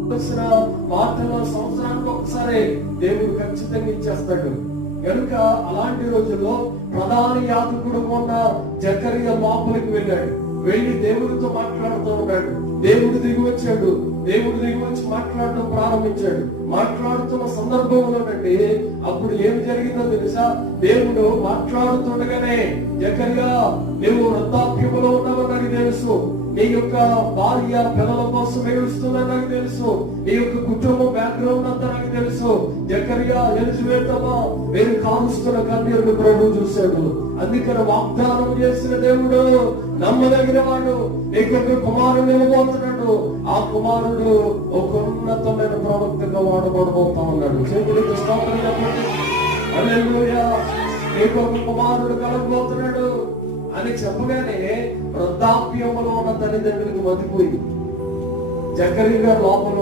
వార్తలో సంవత్సరానికి ఒకసారి దేవుడు ఖచ్చితంగా ఇచ్చేస్తాడు. కనుక అలాంటి రోజుల్లో ప్రధాన యాజకుడు ఉన్న జకరియా లోపలికి వెళ్ళాడు. వెళ్ళి దేవుడితో మాట్లాడుతూ ఉన్నాడు. దేవుడు దిగి వచ్చాడు. దేవుడు దిగి వచ్చి మాట్లాడటం ప్రారంభించాడు. మాట్లాడుతున్న సందర్భంలోనండి అప్పుడు ఏం జరిగిందో తెలుసా? దేవుడు మాట్లాడుతుండగానే, జకరియా నువ్వు వృద్ధాప్యములో ఉన్నావు నాకు తెలుసు, నీ యొక్క భార్య పిల్లల కోసం ఏడుస్తుందని నాకు తెలుసు, నీ యొక్క కుటుంబం బ్యాక్గ్రౌండ్ అంతా నాకు తెలుసు. జకరియా ఎలిజబెతమ్మా మీరు కాలుస్తున్న కన్నీరును ప్రభు చూశాడు. అందుకని వాగ్దానం చేసిన దేవుడు నమ్మదగిన వాడు. నీకు ఒక కుమారుడు ఇవ్వబోతున్నాడు. ఆ కుమారుడు ఒక ఉన్నతమైన ప్రవక్తగా వాడబడబోతా ఉన్నాడు. చేతులకు స్తోత్రం చెప్పండి. హల్లెలూయా. నీకు ఒక కుమారుడు కలగబోతున్నాడు అని చెప్పగానే వృద్ధాప్యంలో ఉన్న తల్లిదండ్రులకు మతిపోయింది. జకరియా గారు లోపల